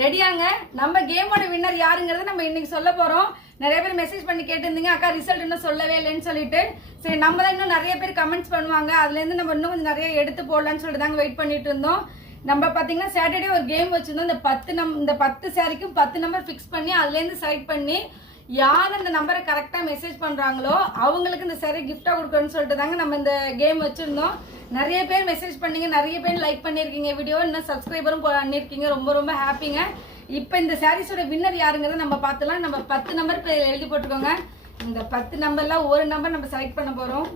ரெடியாங்க? நம்ம கேமோட வின்னர் யாருங்கிறத நம்ம இன்னைக்கு சொல்ல போறோம். நிறைய பேர் மெசேஜ் பண்ணி கேட்டிருந்தீங்க, அக்கா ரிசல்ட் இன்னும் சொல்லவே இல்லைன்னு சொல்லிட்டு. சரி, நம்ம தான் இன்னும் நிறைய பேர் கமெண்ட்ஸ் பண்ணுவாங்க, அதுல இருந்து நம்ம இன்னும் கொஞ்சம் நிறைய எடுத்து போடலாம்னு சொல்லிட்டு தாங்க வெயிட் பண்ணிட்டு இருந்தோம். நம்ம பாத்தீங்கன்னா சாட்டர்டே ஒரு கேம் வச்சிருந்தோம். இந்த 10 சாரிக்கும் 10 நம்பர் ஃபிக்ஸ் பண்ணி அதுல இருந்து செலக்ட் பண்ணி யார் அந்த நம்பரை கரெக்டா மெசேஜ் பண்றாங்களோ அவங்களுக்கு இந்த சாரி கிஃப்டா கொடுக்கணும்னு சொல்லிட்டு தாங்க நம்ம இந்த கேம் வச்சிருந்தோம். நிறைய பேர் மெசேஜ் பண்ணீங்க, நிறைய பேர் லைக் பண்ணிருக்கீங்க வீடியோ, இன்னும் சப்ஸ்கிரைபரும் பண்ணிருக்கீங்க. ரொம்ப ரொம்ப ஹாப்பிங்க. இப்போ இந்த சாரீஸோட வின்னர் யாருங்கிறத நம்ம பார்த்துலாம். நம்ம 10 நம்பர் எழுதி போட்டுக்கோங்க. இந்த 10 நம்பர்ல ஒரு நம்பர் நம்ம செலக்ட் பண்ண போறோம்.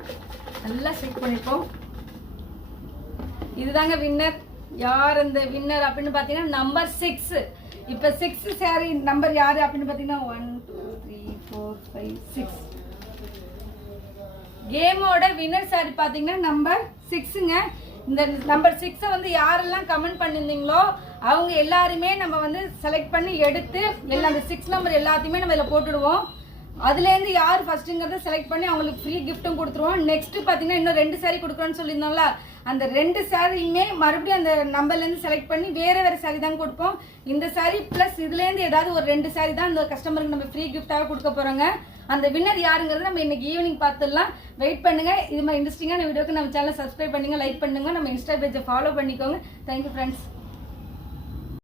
நல்லா செலக்ட் பண்ணிப்போம். இதுதாங்க வின்னர். யார் அந்த வின்னர் அப்படின்னு பாத்தீங்கன்னா நம்பர் 6. இப்ப 6 சாரி நம்பர் யாரு அப்படின்னு பாத்தீங்கன்னா 1 2 3 4 5 6. கேமோட வின்னர் சாரி பாத்தீங்கன்னா நம்பர் 6ங்க. இந்த நம்பர் 6 வந்து யாரெல்லாம் கமெண்ட் பண்ணிருந்தீங்களோ அவங்க எல்லாருமே நம்ம வந்து செலக்ட் பண்ணி எடுத்து எல்லா அந்த 6 நம்பர் எல்லாத்தையுமே நம்ம இதில் போட்டுடுவோம். அதுல இருந்து யார் ஃபர்ஸ்ட்ங்கறத செலக்ட் பண்ணி அவங்களுக்கு ஃப்ரீ கிஃப்ட்டும் கொடுத்துருவோம். நெக்ஸ்ட் பாத்தீங்கன்னா இன்னும் 2 சாரி கொடுக்குறோம்னு சொல்லியிருந்தோம்ல, அந்த 2 சாரியுமே மறுபடியும் அந்த நம்பர்ல இருந்து செலக்ட் பண்ணி வேற சாரி தான் கொடுப்போம். இந்த சாரி பிளஸ் இதுல இருந்து ஏதாவது ஒரு 2 சாரி தான் அந்த கஸ்டமருக்கு நம்ம ஃப்ரீ கிஃப்டாக கொடுக்க போறோங்க. அந்த வின்னர் யாருங்கிறத நம்ம இன்னைக்கு ஈவினிங் பார்த்துடலாம். வெயிட் பண்ணுங்க. இது மாதிரி இன்ட்ரெஸ்டிங்கான வீடியோக்கு நம்ம சேனலை சப்ஸ்கிரைப் பண்ணுங்க, லைக் பண்ணுங்க, நம்ம இன்ஸ்டா பேஜை ஃபாலோ பண்ணிக்கோங்க. Thank you friends.